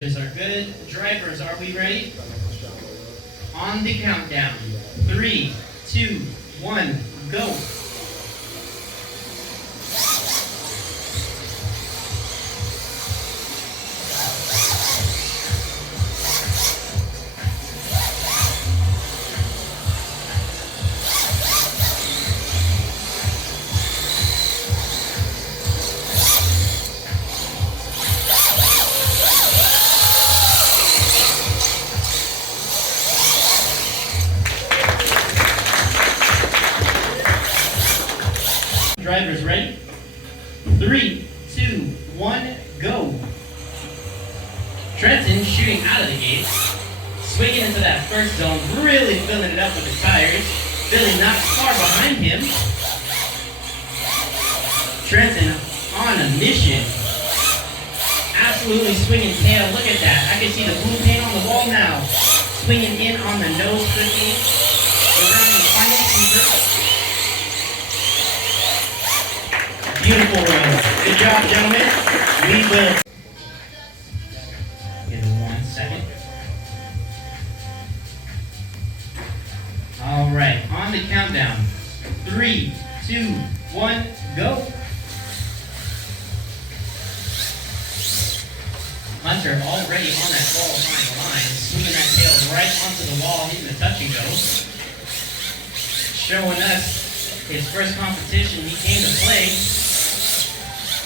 Are good. Drivers, are we ready? On the countdown. 3, 2, 1, go. Drivers ready? 3, 2, 1, go. Trenton shooting out of the gate, swinging into that first zone, really filling it up with the tires. Billy not far behind him. Trenton on a mission. Absolutely swinging tail. Look at that. I can see the blue paint on the wall now. Swinging in on the nose clicking. Around the final keeper. Beautiful run. Good job, gentlemen. We will. Give it 1 second. All right, on the countdown. 3, 2, 1, go. Hunter already on that qualifying line, swinging that tail right onto the wall, hitting the touch and go. Showing us his first competition he came to play.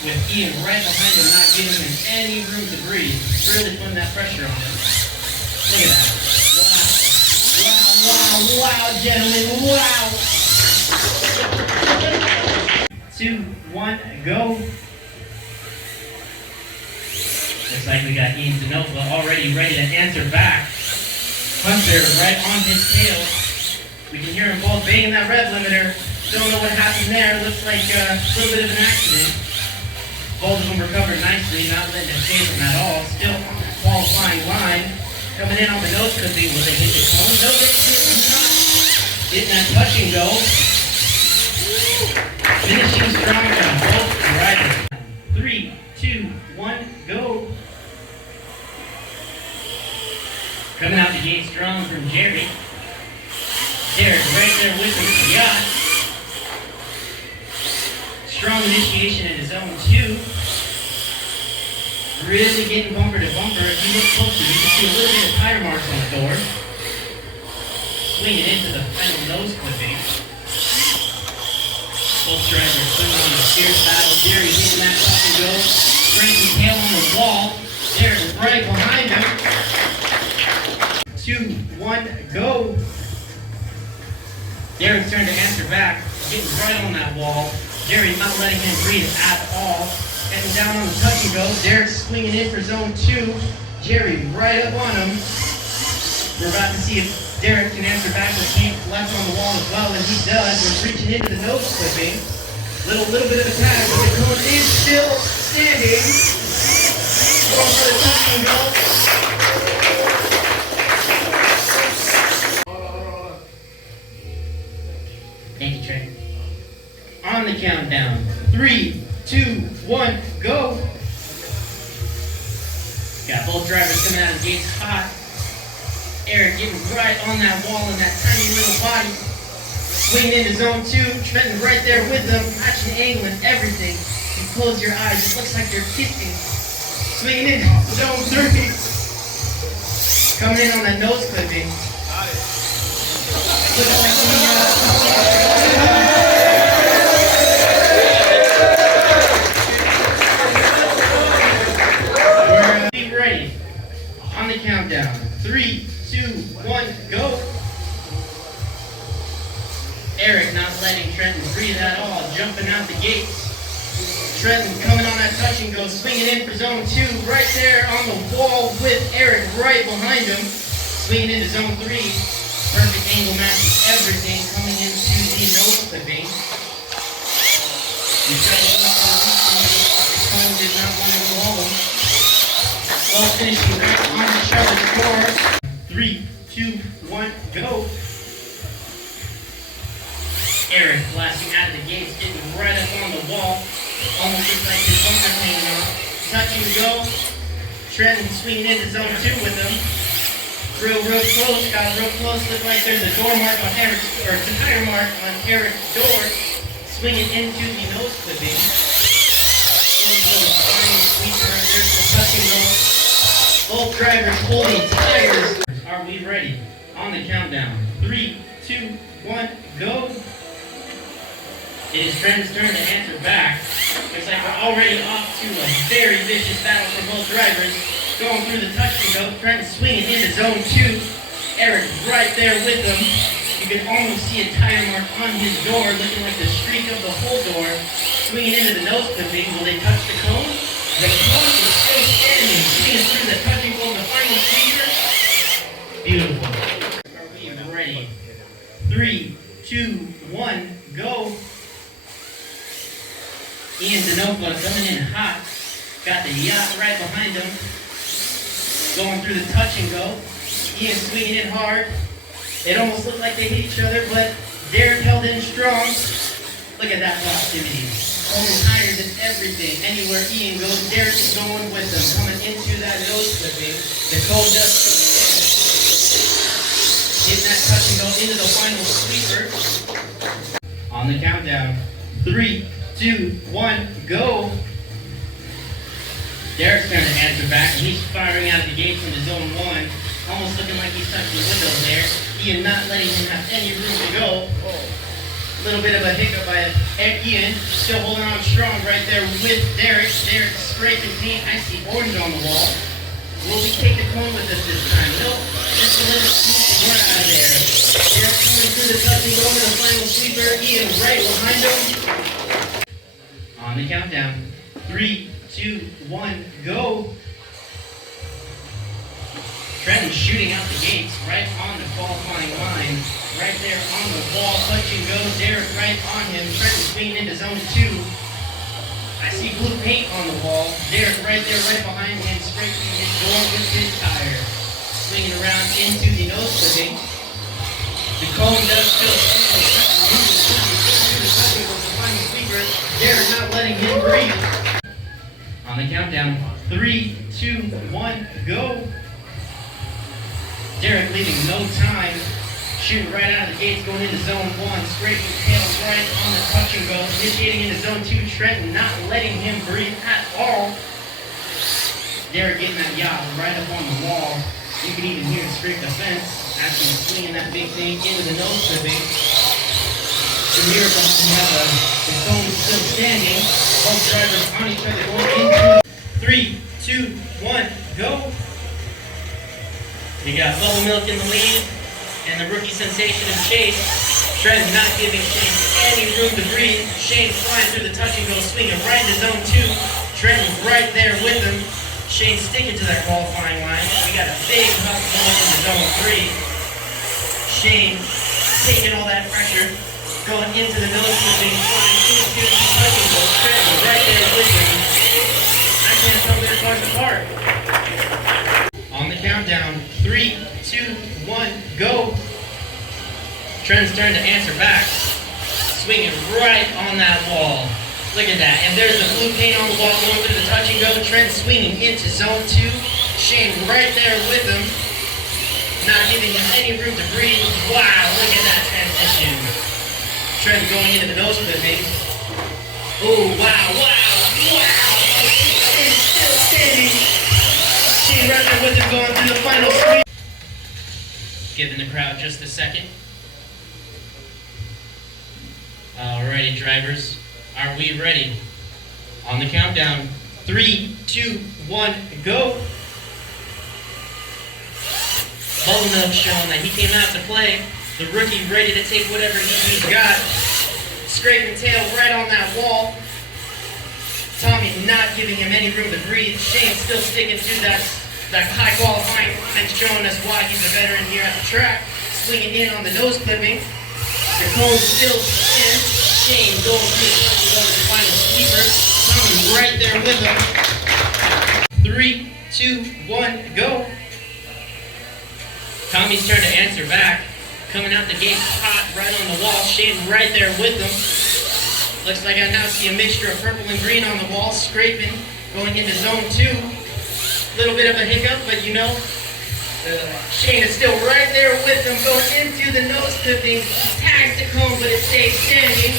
With Ian right behind him, not giving him any room to breathe. Really putting that pressure on him. Look at that. Wow, gentlemen, wow. 2, 1, go. Looks like we got Ian Denofa already ready to answer back. Hunter right on his tail. We can hear them both banging that rev limiter. Don't know what happened there. Looks like a little bit of an accident. Both of them recovered nicely, not letting it escape them at all. Still on the qualifying line. Coming in on the nose clipping. Will they hit the cone? No, they did not. Getting that touch and go. Finishing strong on both riders. 3, 2, 1, go. Coming out the gate strong from Jerry. Derek right there with him. Yeah. Strong initiation in his own 2. Really getting bumper to bumper. If you look closer, you can see a little bit of tire marks on the door. Swinging into the final nose clipping. Both drivers swinging on the fierce battle. Jerry hitting that touch and go. Breaking tail on the wall. Derek right behind him. 2, 1, go. Derek's turn to answer back. Getting right on that wall. Jerry not letting him breathe at all. Getting down on the touch and go. Derek swinging in for zone 2. Jerry right up on him. We're about to see if Derek can answer back with feet left on the wall as well, and he does. We're reaching into the nose clipping. Little bit of a tag, but the cone is still standing. Going for the touch and go. Thank you, Trey. On the countdown. 3, 2, 1, go. Got both drivers coming out of the gates hot. Eric getting right on that wall in that tiny little body. Swinging into zone 2. Trenton right there with them. Matching the angle and everything. You close your eyes. It looks like they're kissing. Swinging in zone 3. Coming in on that nose clipping. Looks like ready. On the countdown. 3, 2, 1, go. Eric not letting Trenton breathe at all. Jumping out the gates. Trenton coming on that touch and go. Swinging in for zone 2. Right there on the wall with Eric right behind him. Swinging into zone 3. Perfect angle matches everything. Coming into the nose clipping. The cone did not want to go home. All finishing right on the Charlotte floor. 3, 2, 1, go. Eric blasting out of the gates, getting right up on the wall. Almost looks like his bumper's hanging off. Touch and go. Trenton swinging into zone 2 with him. Real close, got real close. Look like there's a door mark on Eric's, or a tire mark on Eric's door. Swinging into the nose clipping. Sweeper, there's the touching goal. Both drivers holding tires. Are we ready? On the countdown. 3, 2, 1, go. It is Trenton's turn to answer back. Looks like we're already off to a very vicious battle for both drivers. Going through the touch and go. Trenton swinging into zone 2. Eric right there with him. You can almost see a tire mark on his door, looking like the streak of the whole door. Swinging into the nose clipping. Will they touch the cone? The cone is still standing. Swinging through the touching goal in the final sweeper. Beautiful. Are we ready? 3, 2, 1, go. Ian Denopla coming in hot. Got the yacht right behind him. Going through the touch and go. Ian swinging it hard. It almost looked like they hit each other, but Derek held in strong. Look at that positivity. Holding tires and everything. Anywhere Ian goes, Derek is going with them. Coming into that nose clipping. The cold dust hitting that touch and go into the final sweeper. On the countdown. 3, 2, 1, go. Derek's turn to answer back, and he's firing out the gates into zone 1. Almost looking like he's touching the window there. Ian not letting him have any room to go. A little bit of a hiccup by Ian. Still holding on strong right there with Derek. Derek scraping paint. I see orange on the wall. Will we take the cone with us this time? Nope. Just a little scoop and we're out of there. Derek coming through the touch and going to the final sweeper. Ian right behind him. On the countdown. 3, 2, 1, go. Trenton shooting out the gates right on the qualifying line. Right there on the wall. Touch and go. Derek right on him. Trenton swinging into zone 2. I see blue paint on the wall. Derek right there, right behind him, scraping his door with his tire. Swinging around into the nose clipping. The cone does still Derek not letting him breathe. On the countdown. 3, 2, 1, go. Derek leaving no time. Shooting right out of the gates, going into zone 1. Scraping tail right on the touch and go. Initiating into zone 2. Trenton not letting him breathe at all. Derek getting that yacht right up on the wall. You can even hear it scrape the fence as he's swinging that big thing into the nose clipping. The miracle to have the cone still standing. Both drivers on each other going into 3, 2, 1, go. We got Bubble Milk in the lead, and the rookie sensation of Chase. Trenton not giving Shane any room to breathe. Shane flying through the touch and go, swinging right into zone 2. Trenton right there with him. Shane sticking to that qualifying line. We got a big huff going into zone 3. Shane taking all that pressure, going into the nose clipping, flying into the touch and go. Trenton right there with him. I can't tell their cars apart. On the countdown, 3, 2, 1, go. Trenton's turn to answer back. Swinging right on that wall. Look at that. And there's the blue paint on the wall going through the touch and go. Trent swinging into zone 2. Shane right there with him. Not giving him any room to breathe. Wow, look at that transition. Trent going into the nose clipping. Oh, wow. And still standing. Shane right there with him going through the final sweep. Giving the crowd just a second. Alrighty, drivers. Are we ready? On the countdown. 3, 2, 1, go. Bubble Milk showing that he came out to play. The rookie ready to take whatever he's got. Scraping tail right on that wall. Tommy not giving him any room to breathe. Shane still sticking to that high qualifying line, showing us why he's a veteran here at the track. Swinging in on the nose clipping. The cone still in. Shane going through the final sweeper. Tommy right there with him. 3, 2, 1, go. Tommy's turn to answer back. Coming out the gate hot right on the wall. Shane right there with him. Looks like I now see a mixture of purple and green on the wall. Scraping. Going into zone 2. Little bit of a hiccup, but you know, Shane is still right there with them. Goes into the nose clipping, tags the cone, but it stays standing.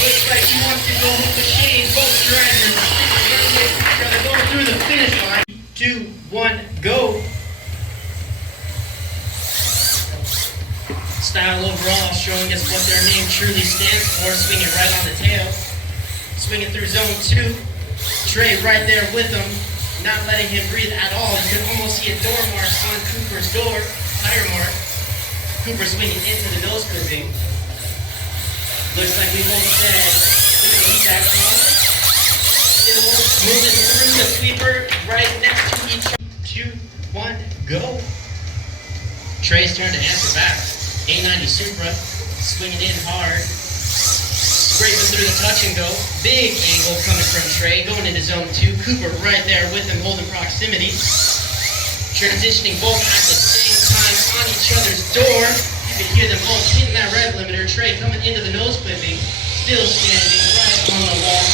Looks like he wants to go with Shane. Both drivers are going through the finish line. 2, 1, go. Style overall showing us what their name truly stands for. Swinging right on the tail. Swinging through zone 2. Trey right there with him. Not letting him breathe at all. You can almost see a door mark on Cooper's door. Tire mark. Cooper swinging into the nose clipping. Looks like we both said we can eat that call. Still moving through the sweeper right next to each other. 2, 1, go. Trey's turn to answer back. A90 Supra, swinging in hard, scraping through the touch and go. Big angle coming from Trey, going into zone 2. Cooper right there with him, holding proximity. Transitioning both at the same time on each other's door. You can hear them both hitting that rev limiter. Trey coming into the nose clipping, still standing right on the wall.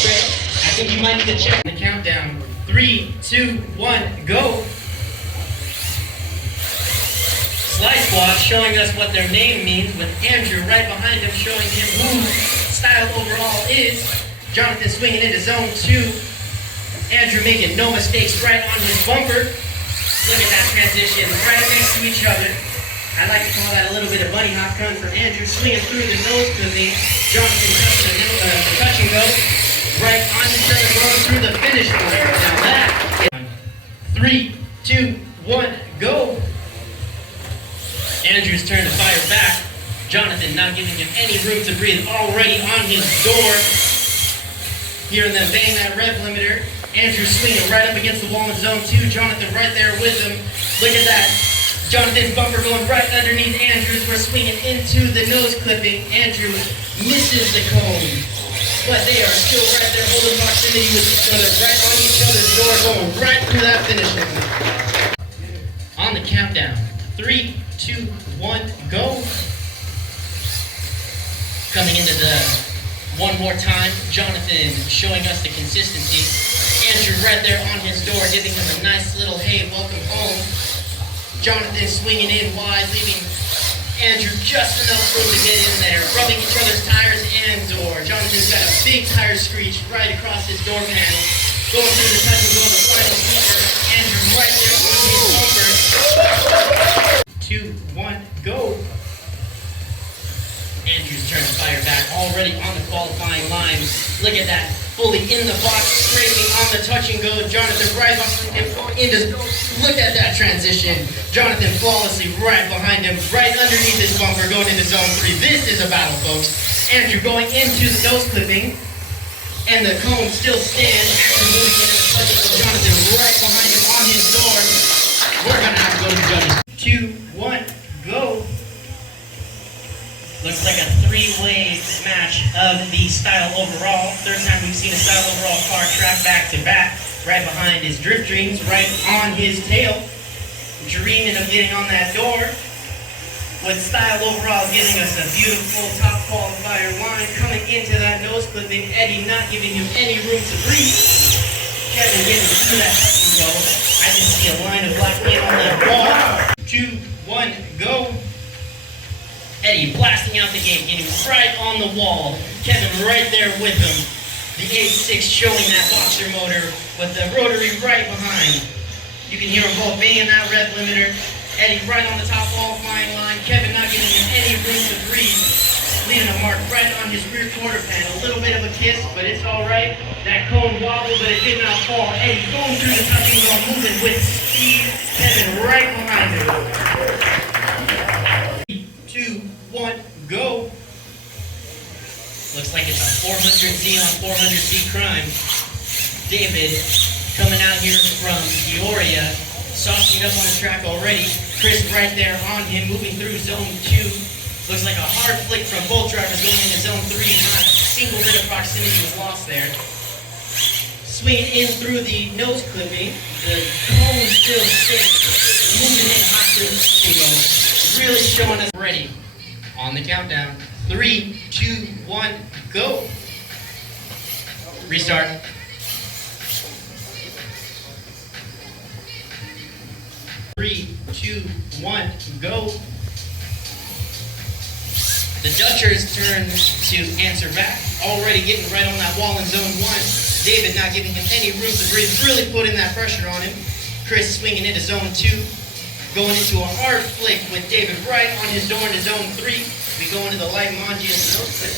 Trey, I think you might need to check the countdown. 3, 2, 1, go. Slide Squad showing us what their name means, with Andrew right behind him showing him who Style overall is. Jonathan swinging into zone 2. Andrew making no mistakes right on his bumper. Look at that transition right next to each other. I like to call that a little bit of bunny hop coming for Andrew. Swinging through the nose clipping. Jonathan touching the touch and go. Right on each other going through the finish line. Now that is 3, 2, 1, go. Andrew's turn to fire back. Jonathan not giving him any room to breathe. Already on his door. Hearing them bang that rev limiter. Andrew swinging right up against the wall in zone 2. Jonathan right there with him. Look at that. Jonathan's bumper going right underneath Andrew's. We're swinging into the nose clipping. Andrew misses the cone. But they are still right there holding proximity with each other. Right on each other's door. Going right through that finish line. On the countdown. 3, 2, 1, go. Coming into the one more time, Jonathan showing us the consistency. Andrew right there on his door, giving him a nice little hey, welcome home. Jonathan swinging in wide, leaving Andrew just enough room to get in there, rubbing each other's tires and door. Jonathan's got a big tire screech right across his door panel. Going through the touch and go to the final sweeper. Andrew right there on his bumper. 2, 1, go. Andrew's turn to fire back, already on the qualifying line. Look at that, fully in the box, scraping on the touch and go. Jonathan right behind him, into, look at that transition. Jonathan flawlessly right behind him, right underneath his bumper, going into zone 3. This is a battle, folks. Andrew going into the nose clipping, and the cone still stands. After moving into the touch and go, Jonathan right behind him on his door. We're gonna have to go to the judges. 2, 1, go. Looks like a 3-way match of the Style overall. Third time we've seen a Style overall car track back to back. Right behind his Drift Dreams, right on his tail. Dreaming of getting on that door. With Style overall giving us a beautiful top qualifier line. Coming into that nose clipping, Eddie not giving him any room to breathe. Kevin getting through that touch and go. I just see a line of black paint on that wall. 2, 1, go. Eddie blasting out the gate, getting right on the wall. Kevin right there with him. The 8.6 showing that boxer motor with the rotary right behind. You can hear them both banging that rev limiter. Eddie right on the top qualifying line. Kevin not giving him any room to breathe. Leaving a mark right on his rear quarter panel. A little bit of a kiss, but it's all right. That cone wobbled, but it did not fall. Eddie going through the touch and go, moving with speed. Kevin right behind him. 2, 1, go. Looks like it's a 400Z on 400Z crime. David coming out here from Peoria, softening up on the track already. Chris right there on him, moving through zone 2. Looks like a hard flick from both drivers going into zone 3. Not a single bit of proximity was lost there. Swinging in through the nose clipping. The cone still sticks. Moving in hot through the go. Really showing us ready. On the countdown. 3, 2, 1, go. Restart. 3, 2, 1, go. The Dutchers turn to answer back, already getting right on that wall in zone 1. David not giving him any room to breathe, really putting that pressure on him. Chris swinging into zone 2, going into a hard flick with David right on his door into zone 3. We go into the light Mangia's nose flick.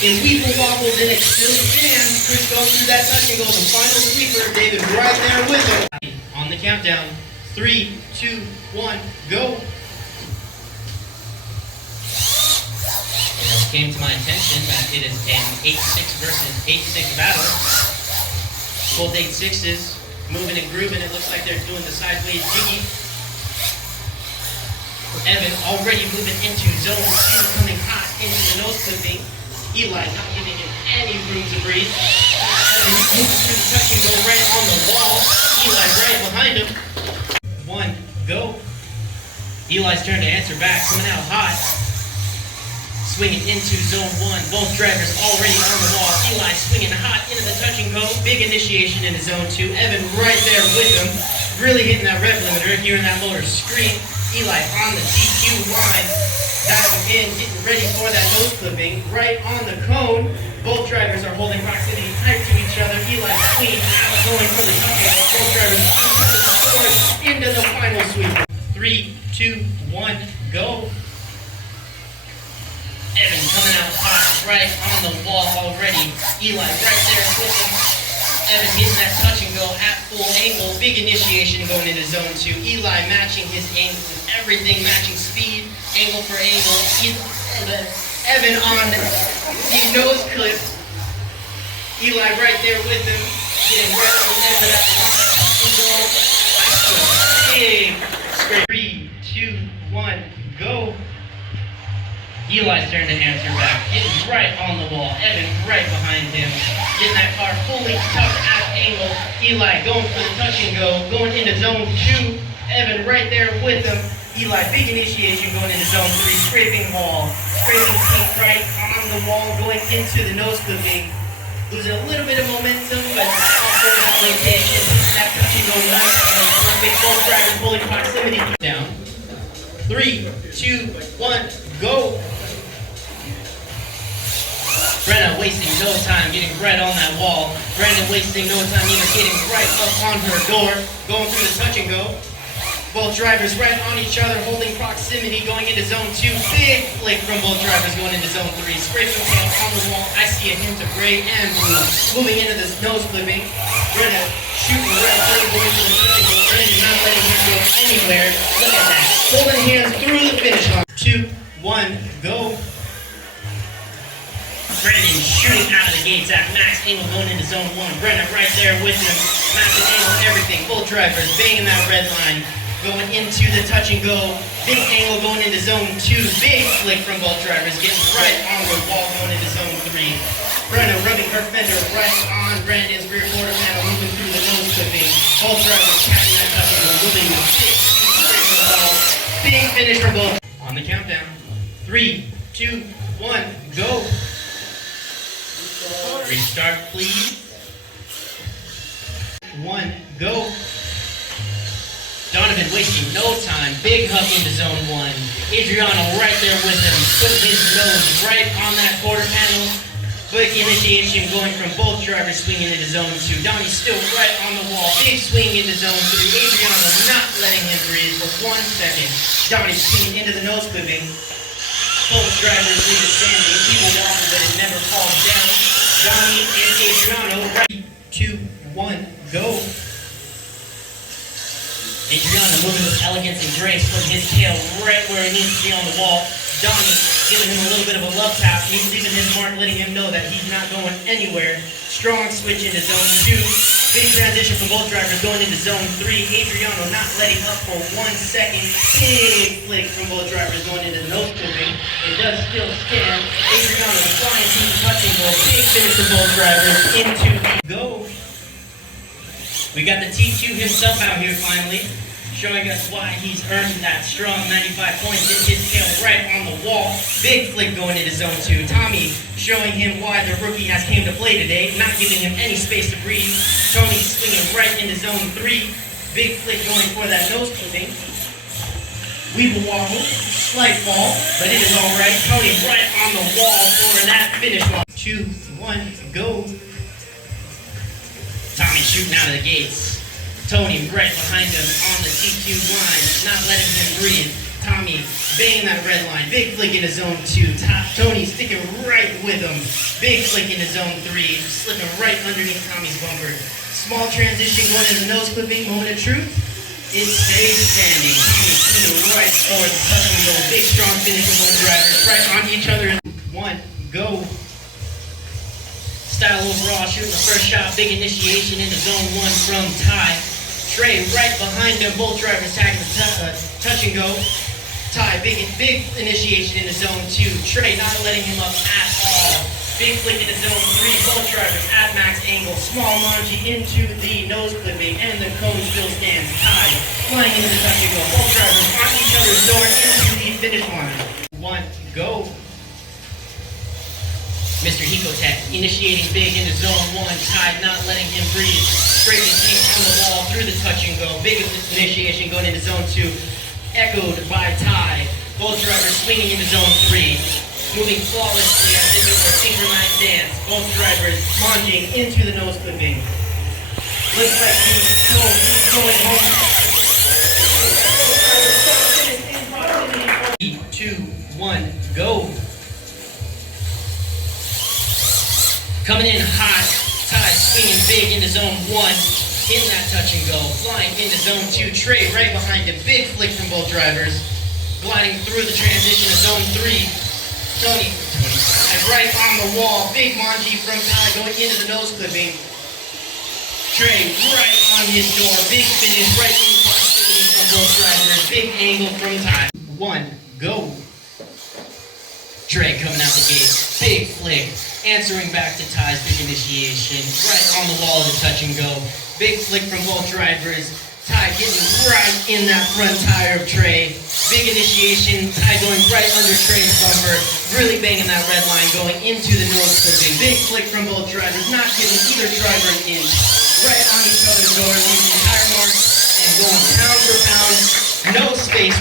In Weeble Wobble, then it still stands. Chris goes through that touch and goes the final sweeper. David right there with him. On the countdown, 3, 2, 1, go. It came to my attention that it is an 8-6 versus 8-6 battle. Both 8-6s moving and grooving. It looks like they're doing the sideways jiggy. Evan already moving into zone 2, coming hot into the nose clipping. Eli not giving him any room to breathe. Evan moving through the touch and go right on the wall. Eli right behind him. 1, go. Eli's turn to answer back, coming out hot. Swinging into zone 1. Both drivers already on the wall. Eli swinging hot into the touch and go. Big initiation into zone 2. Evan right there with him. Really hitting that rev limiter, hearing that motor scream. Eli on the TQ line. Diving in, getting ready for that nose clipping. Right on the cone. Both drivers are holding proximity tight to each other. Eli clean out, going for the touch and go. Both drivers into the final sweep. 3, 2, 1, go. Evan coming out hot, right on the wall already. Eli right there with him. Evan hitting that touch and go at full angle. Big initiation going into zone 2. Eli matching his angle with everything, matching speed, angle for angle. Evan on the nose clip. Eli right there with him. Getting right on the edge of that touch and go. Big straight. 3, 2, 1, go. Eli's turn to answer back, getting right on the wall. Evan right behind him, getting that car fully tucked at angle. Eli going for the touch and go, going into zone 2. Evan right there with him. Eli, big initiation going into zone 3, scraping wall, scraping feet right on the wall, going into the nose clipping. Losing a little bit of momentum, but also that rotation, that touch and go nice and perfect. Both drivers pulling proximity down. 3, 2, 1, go. Brenna wasting no time getting right on that wall. Brandon wasting no time even getting right up on her door. Going through the touch and go. Both drivers right on each other, holding proximity, going into zone 2. Big flick from both drivers going into zone 3. Scraping tail on the wall. I see a hint of gray and blue. Moving into this nose clipping. Brenna shooting right through, going to the touch and go. Brandon not letting him go anywhere. Look at that. Holding hands through the finish line. 2, 1, go. Brandon shooting out of the gates at max angle going into zone 1. Brenna right there with him. Max angle, everything. Both drivers banging that red line. Going into the touch and go. Big angle going into zone 2. Big flick from both drivers. Getting right on the wall going into zone 3. Brenna rubbing her fender right on Brandon's rear quarter panel. Moving through the nose clipping. Both drivers catching that touch and go. Moving the big straight from the wall. Big finish from both. On the countdown. 3, 2, 1, go. Restart, please. 1, go. Donovan wasting no time. Big hug into zone 1. Adriano right there with him, putting his nose right on that quarter panel. Quick initiation going from both drivers swinging into zone 2. Donnie's still right on the wall. Big swing into zone 3. Adriano not letting him breathe for 1 second. Donnie swinging into the nose clipping. Both drivers leave it standing. People walking, but it never falls down. Donnie and Adriano, right, 2, 1, go. Adriano moving with elegance and grace, putting his tail right where it needs to be on the wall. Donnie giving him a little bit of a love tap. He's leaving his mark, letting him know that he's not going anywhere. Strong switch into zone 2. Big transition from both drivers going into zone 3. Adriano not letting up for 1 second. Big flick from both drivers going into the nose clipping. It does still stand. Adriano flying through the touching goal. Big finish from both drivers into the go. We got the T2 himself out here finally, showing us why he's earned that strong 95 points. Getting his tail right on the wall. Big flick going into zone 2. Tommy showing him why the rookie has came to play today, not giving him any space to breathe. Tony swinging right into zone 3. Big flick going for that nose clipping. Weeble wobble, slight fall, but it is all right. Tony right on the wall for that finish one. 2, 1, go. Tommy shooting out of the gates. Tony right behind him on the T2 line, not letting him breathe. Tommy banging that red line. Big flick into zone 2. Tony sticking right with him. Big flick into zone 3. Slipping right underneath Tommy's bumper. Small transition going into the nose clipping. Moment of truth. It stays standing. Tommy shooting right forward. Touch and go. Big strong finish of both drivers. Right on each other. 1, go. Style overall, shooting the first shot. Big initiation into zone 1 from Ty. Trey right behind them. Both drivers tagging the touch and go. Ty, big initiation into zone 2. Trey not letting him up at all. Big flick into zone 3. Both drivers at max angle. Small manji into the nose clipping, and the cone still stands. Ty flying into the touch and go. Both drivers on each other's door into the finish line. 1, go. Mr. Hikotech initiating big into zone 1. Ty not letting him breathe. Straight and deep on the wall through the touch and go. Big initiation going into zone 2. Echoed by Ty. Both drivers swinging into zone 3. Moving flawlessly as if it were synchronized dance. Both drivers plunging into the nose clipping. Looks like the cone is going home. 3, 2, 1, go. Coming in hot, Ty swinging big into zone 1, in that touch and go, flying into zone 2, Trey right behind him, big flick from both drivers, gliding through the transition to zone 3, Tony right on the wall, big manji from Ty going into the nose clipping, Trey right on his door, big finish right in proximity from both drivers, big angle from Ty. 1, go. Trey coming out the gate, big flick, answering back to Ty's big initiation, right on the wall of the touch and go. Big flick from both drivers, Ty getting right in that front tire of Trey. Big initiation, Ty going right under Trey's bumper, really banging that red line, going into the nose clipping. Big flick from both drivers, not giving either driver an inch. Right on each other's door, leaving tire marks and going pound for pound, no space.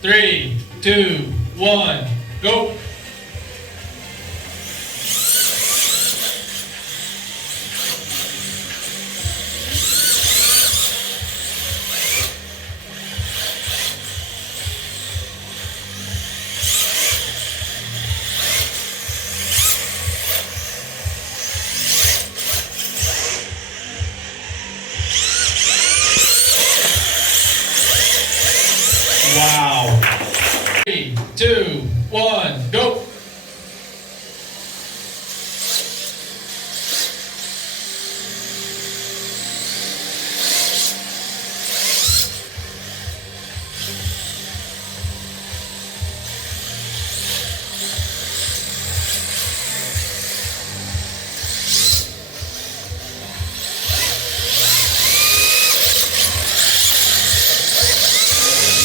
3, 2, 1, go! Wow. 3, 2, 1, go!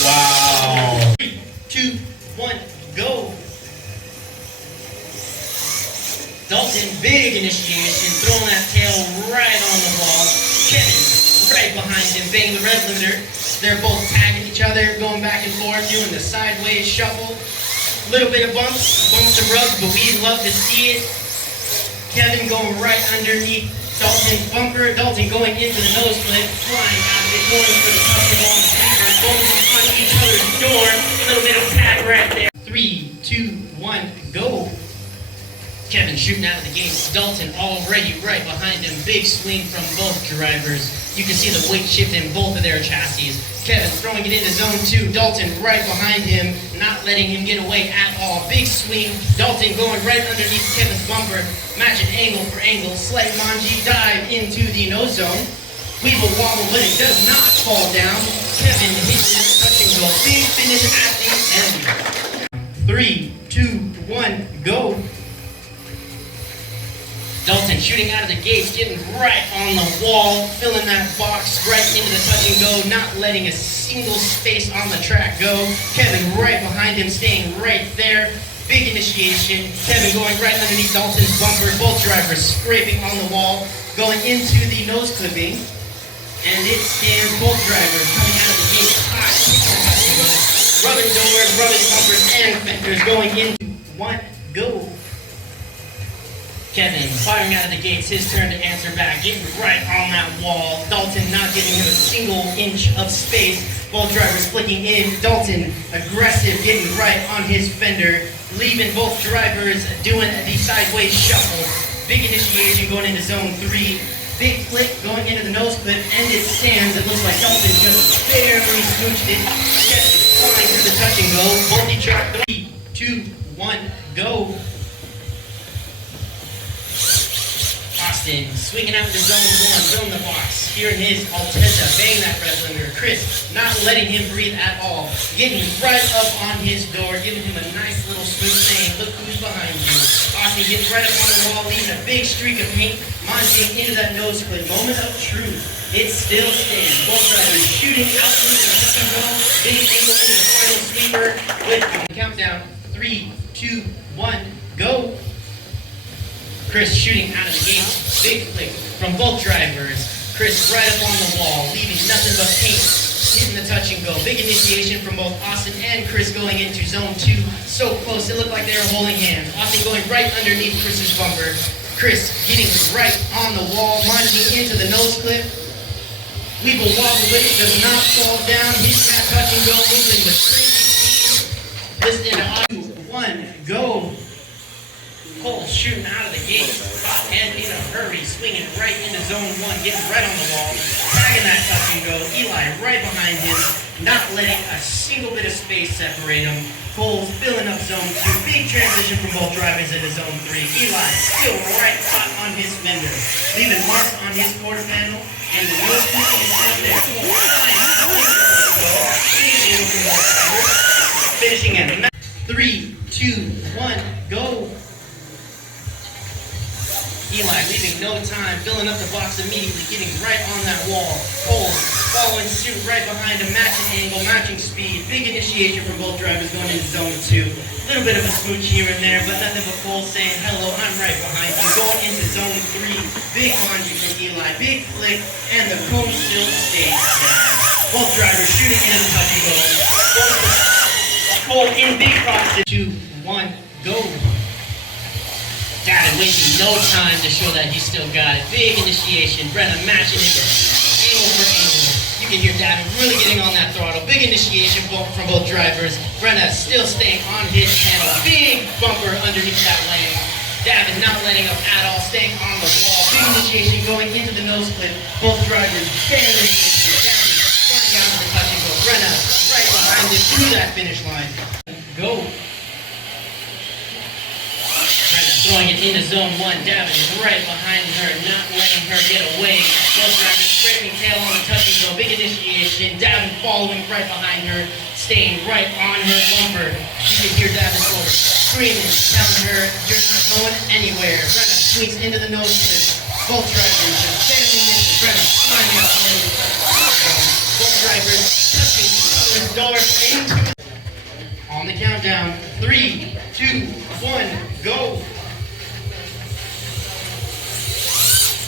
Wow. 3, 2, 1, go. Dalton, big initiation, throwing that tail right on the wall. Kevin, right behind him, bang the red limiter. They're both tagging each other, going back and forth, doing the sideways shuffle. Little bit of bumps and rubs, but we love to see it. Kevin going right underneath Dalton's bumper. Dalton going into the nose flip, flying out of it, going for the comfortable sleeper, going on each other's door. A little bit of tag right there. 3, 2, 1, go. Kevin shooting out of the gates. Dalton already right behind him. Big swing from both drivers. You can see the weight shift in both of their chassis. Kevin throwing it into zone 2. Dalton right behind him, not letting him get away at all. Big swing. Dalton going right underneath Kevin's bumper. Matching angle for angle. Slight manji dive into the nose zone. Weeble wobble, but it does not fall down. Kevin hits it, touch and go. Big finish at the end. 3, 2, 1, go. Dalton shooting out of the gates, getting right on the wall, filling that box right into the touch and go, not letting a single space on the track go. Kevin right behind him, staying right there. Big initiation. Kevin going right underneath Dalton's bumper. Both drivers scraping on the wall, going into the nose clipping. And it stands both drivers coming out of the gate hot. Rubbing doors, rubbing bumpers, and fenders going into one, go. Kevin firing out of the gates, his turn to answer back, getting right on that wall. Dalton not giving him a single inch of space. Both drivers flicking in. Dalton aggressive, getting right on his fender, leaving both drivers doing the sideways shuffle. Big initiation going into zone 3. Big flick going into the nose clip, and it stands. It looks like Dalton just barely smooched it. Kept flying through the touch and go. Multi-track 3, 2, 1, go. Austin swinging out to zone 1, zone the box. Hearing his Alteza bang that red limiter. Chris not letting him breathe at all. Getting right up on his door, giving him a nice little smooth saying, look who's behind you. Austin gets right up on the wall, leaving a big streak of paint, launching into that nose clip. Moment of truth. It still stands. Both drivers shooting out through the second row. Big angle into the final sweeper with on the countdown. 3, 2, 1, go. Chris shooting out of the gate. Big flick from both drivers. Chris right up on the wall, leaving nothing but paint. Hitting the touch and go. Big initiation from both Austin and Chris going into zone 2. So close, it looked like they were holding hands. Austin going right underneath Chris's bumper. Chris getting right on the wall, launching into the nose clip. Weeble wobble with it, does not fall down. Hits that touch and go, moving with crazy speed. Listening to 2, 1, go. Cole shooting out of the gate, hot and in a hurry, swinging right into zone 1, getting right on the wall, tagging that touch and go. Eli right behind him, not letting a single bit of space separate him. Cole filling up zone 2, big transition from both drivers into zone 3. Eli still right hot on his fender, leaving marks on his quarter panel, and the nose clip is still there. Finishing at 3, 2, 1, go. Eli leaving no time, filling up the box immediately, getting right on that wall. Cole following suit right behind him, matching angle, matching speed. Big initiation from both drivers going into zone 2. A little bit of a smooch here and there, but nothing but Cole saying, hello, I'm right behind you. Going into zone 3, big bungee from Eli, big flick, and the cone still stays down. Both drivers shooting into the touch and go. Cole in big proximity. 2, 1, go. Davin wasting no time to show that he still got it. Big initiation. Brenna matching it angle for angle. You can hear Davin really getting on that throttle. Big initiation from both drivers. Brenna still staying on his panel. Big bumper underneath that lane. Davin not letting up at all, staying on the wall. Big initiation going into the nose clip. Both drivers barely into Davin running out of the touch and go. Brenna right behind it through that finish line. Go. Throwing it into zone 1, Davin is right behind her, not letting her get away. Both drivers scraping tail on the touch and go. Big initiation, Davin following right behind her, staying right on her bumper. You can hear Davin's order screaming, telling her, you're not going anywhere. Brenna swings into the nose clip. Both drivers just standing in. Brenna climbing up on the both drivers touching the doors into on the countdown. 3, 2, 1, go.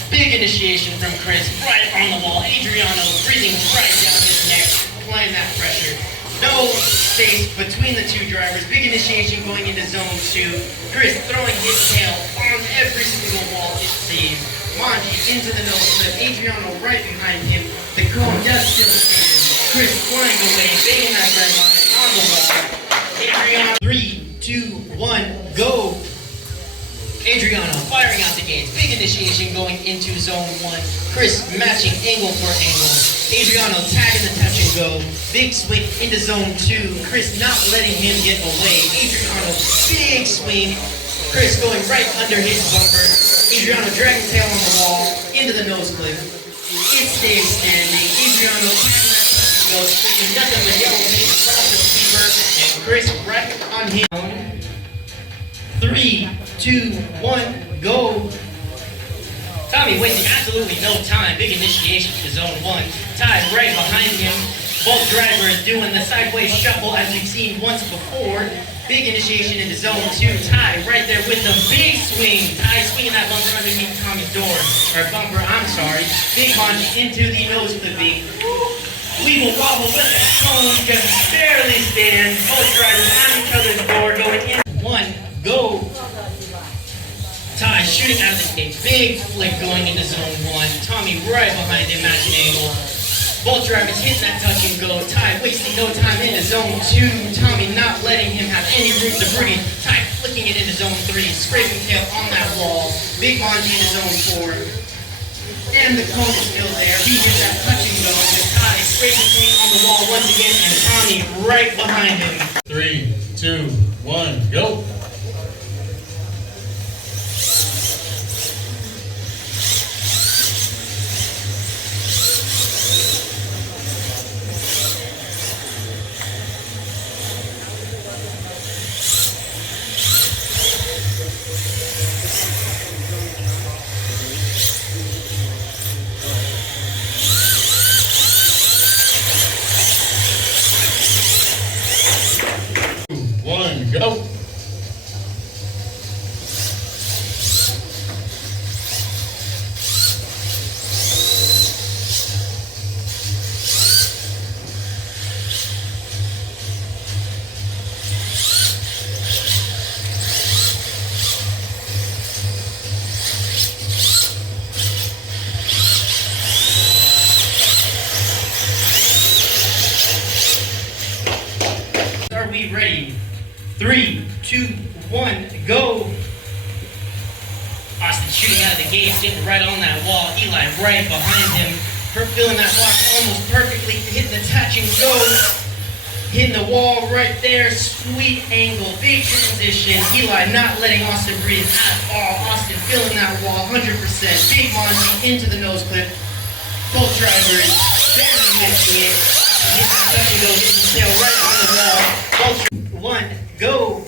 Big initiation from Chris, right on the wall. Adriano breathing right down his neck, applying that pressure. No space between the two drivers. Big initiation going into zone 2. Chris throwing his tail on every single wall it sees. Monty into the nose clip. Adriano right behind him. The cone does still stand. Chris flying away, banging that red line on the wall. Adriano, 3, 2, 1, go. Adriano firing out the gates. Big initiation going into zone 1. Chris matching angle for angle. Adriano tagging the touch and go. Big swing into zone 2. Chris not letting him get away. Adriano big swing. Chris going right under his bumper. Adriano dragging tail on the wall into the nose clip. It stays standing. Adriano tagging that touch and go. Taking nothing but yellow paint across the sweeper. And Chris right on him. 3, 2, 1, go. Tommy wasting absolutely no time. Big initiation to zone 1. Ty right behind him. Both drivers doing the sideways shuffle as we've seen once before. Big initiation into zone 2. Ty right there with the big swing. Ty swinging that bumper underneath Tommy's door. Or bumper, I'm sorry. Big Monty into the nose clipping. We will wobble with that cone, just barely stand. Both drivers on each other's door going in. 1, go. Ty shooting out of the gate. Big flick going into zone 1. Tommy right behind him, matching angle. Both drivers hit that touch and go. Ty wasting no time into zone 2. Tommy not letting him have any room to breathe. Ty flicking it into zone 3. Scraping tail on that wall. Big Monty into zone 4. And the cone is still there. He gets that touch and go. And Ty scraping tail on the wall once again. And Tommy right behind him. 3, 2, 1, go. Go. Are we ready? 3, 2, 1, go. Austin shooting out of the gate, getting right on that wall. Eli right behind him, filling that box almost perfectly, hitting the touch and go. Hitting the wall right there, sweet angle, big transition. Eli not letting Austin breathe at all. Austin filling that wall 100%. Big Monty into the nose clip. Both drivers barely missing it. Hitting the touch and go, getting the tail right on the wall. Both 1, go.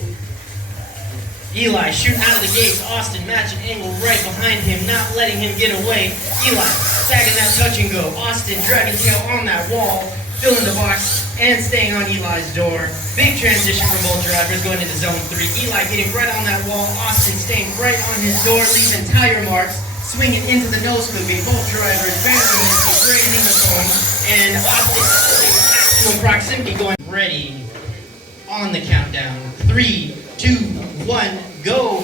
Eli shooting out of the gates. Austin matching angle right behind him, not letting him get away. Eli sagging that touch and go. Austin dragging tail on that wall, filling the box and staying on Eli's door. Big transition for both drivers going into zone 3. Eli getting right on that wall. Austin staying right on his door, leaving tire marks. Swinging into the nose clipping. Both drivers barely missing, grazing the phone. And Austin maximum proximity going. Ready. On the countdown. 3, 2, 1, go.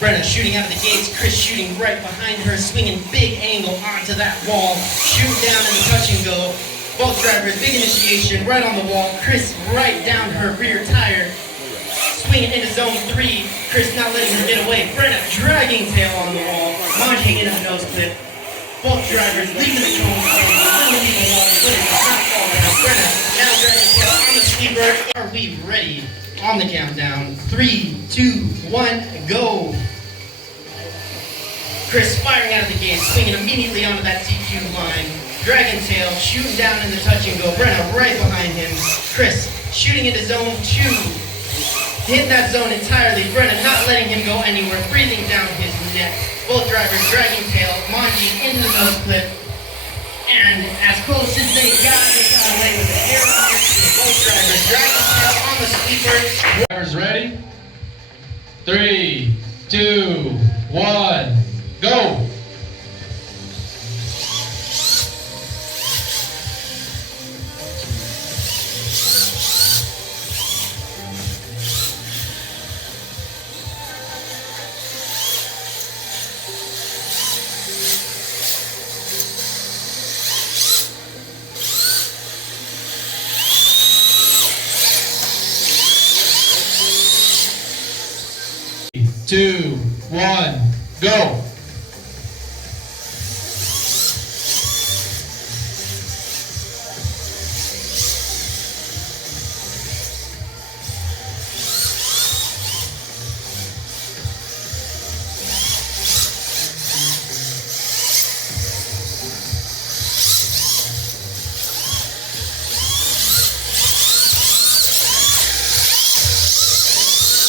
Brenna shooting out of the gates. Chris shooting right behind her, swinging big angle onto that wall. Shooting down in the touch and go. Both drivers, big initiation right on the wall. Chris right down her rear tire. Swinging into zone 3. Chris not letting her get away. Brenna dragging tail on the wall. Launching into the nose clip. Both drivers leaving the cone and little people along, but it does not fall down. Brenna now dragging tail on the sweeper. Are we ready? On the countdown. 3, 2, 1, go. Chris firing out of the gate, swinging immediately onto that TQ line. Dragon tail, shooting down in the touch and go. Brenna right behind him. Chris shooting into zone 2. Hitting that zone entirely. Brenna not letting him go anywhere, breathing down his neck. Both drivers dragging tail, Monty into the nose clip. And as close as they got away with the air on their feet. Both drivers dragging tail on the sweeper. Drivers ready? 3, 2, 1, go. Two, one, go.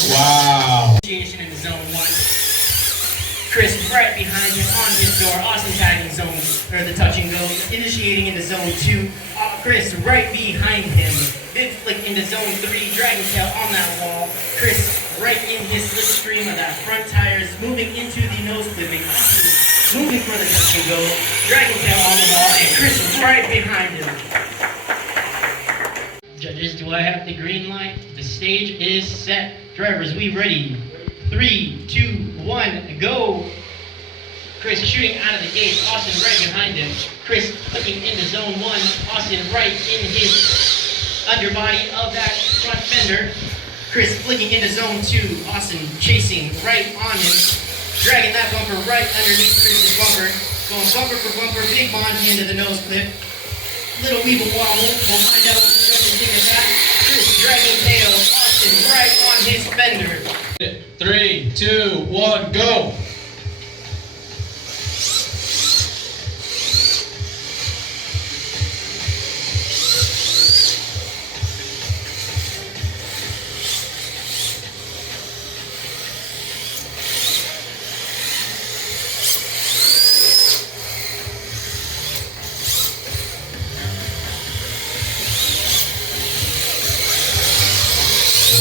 Wow. Initiation into zone 1. Chris right behind him on his door. Austin tagging zone, or the touch and go. Initiating into zone 2. Chris right behind him. Big flick into zone 3, dragon tail on that wall. Chris right in his slipstream of that front tires, moving into the nose clipping. Moving for the touch and go. Dragon tail on the wall, and Chris right behind him. Judges, do I have the green light? The stage is set. Drivers, we ready? 3, 2, 1, go! Chris shooting out of the gate, Austin right behind him. Chris looking into zone 1, Austin right in his underbody of that front fender. Chris flicking into zone 2, Austin chasing right on him. Dragging that bumper right underneath Chris's bumper. Going bumper for bumper, big Monty into the nose clip. Little weeble wobble, we'll find out what the judges think of that. Chris dragging tail, Austin right on his fender. 3, 2, 1, go!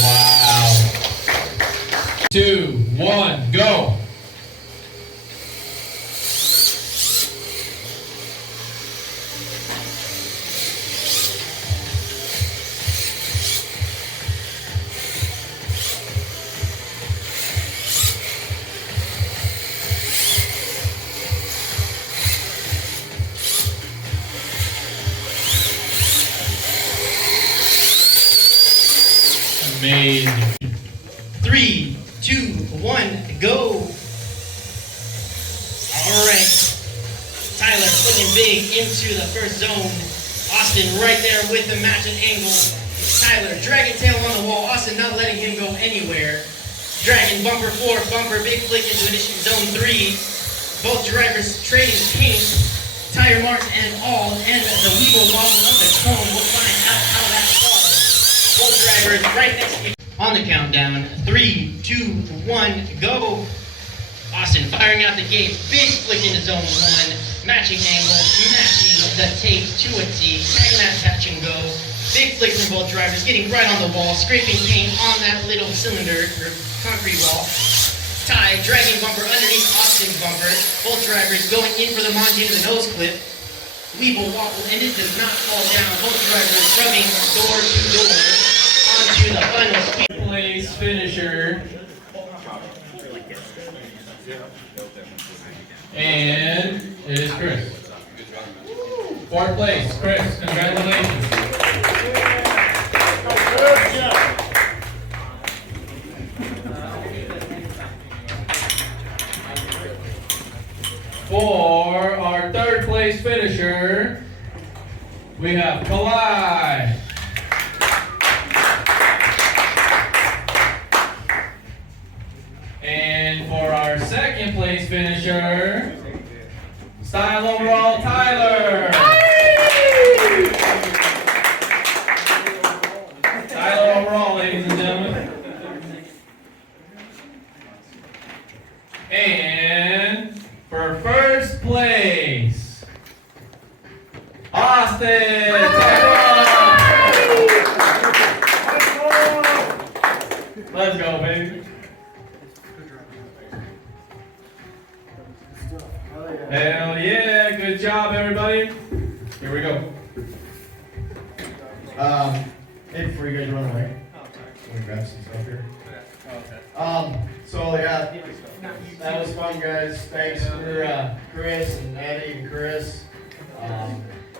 Wow. 2, 1, go! Amazing. 3, 2, 1, go! Alright. Tyler flicking big into the first zone. Austin right there with the matching angle. Tyler dragging tail on the wall. Austin not letting him go anywhere. Dragging bumper 4, bumper, big flick into initial zone 3. Both drivers trading paint, tire marks and all, and the weeble wobble of the cone. We'll find out how that falls. Both drivers right next to each other. On the countdown, 3, 2, 1, go! Austin firing out the gate, big flick into zone 1, matching angle, matching the tape to a T, dragging that touch and go. Big flick from both drivers, getting right on the wall, scraping paint on that little cylinder or concrete wall. Ty dragging bumper underneath Austin's bumper. Both drivers going in for the Monty into the nose clip. Weeble wobble, and it does not fall down. Both drivers rubbing door to door onto the final speed. Place finisher. And it is Chris. 4th place, Chris. Congratulations. For our 3rd place finisher, we have Kalai. And for our 2nd place finisher, Style Overall Tyler. Tyler Overall, ladies and gentlemen. And for 1st place, Austin. Let's go, baby. Hell yeah, good job everybody. Here we go. Hey, before you guys run away, let me grab some stuff here. So yeah, that was fun, guys. Thanks for Chris and Eddie and Chris,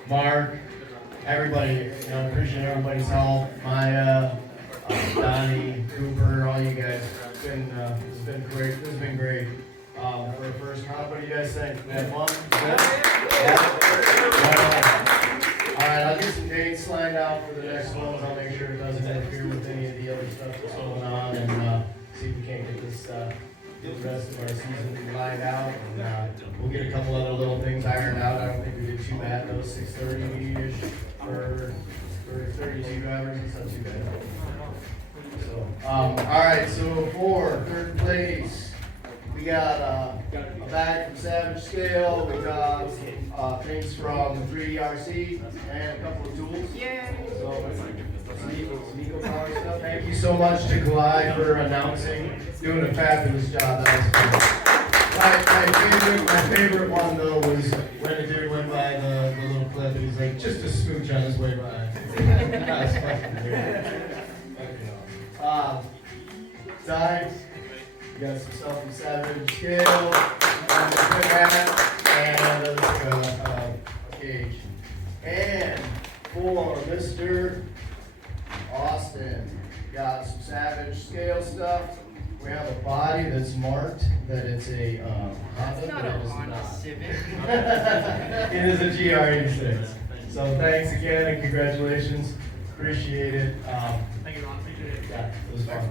Mark, everybody. Appreciate everybody's help. Maya, Donnie, Cooper, all you guys. It's been great. This has been great. For the first round, what do you guys think? We had fun? Alright, I'll get some dates lined out for the next ones. I'll make sure it doesn't interfere with any of the other stuff that's going on, and see if we can't get this the rest of our season lined out. And we'll get a couple other little things ironed out. I don't think we did too bad though. 6:30-ish for 32 drivers. It's not too bad. So, alright, so for 3rd place, we got a bag from Savage Scale. We got things from 3DRC and a couple of tools. Yay! So, some Eco Power stuff. Thank you so much to Glide for announcing, doing a fabulous job. That was cool. My favorite one though was when the dude went by the little clip. He was like, just a smooch on his way by. That was fucking weird. Time. You got some self-savage scale, and a cage. And for Mr. Austin, got some savage scale stuff. We have a body that's marked that it's a Honda, It's not but a it is Honda not. Civic. It is a GR86. So thanks again and congratulations. Appreciate it. Thank you, Ron. Appreciate it. Yeah, it was fun.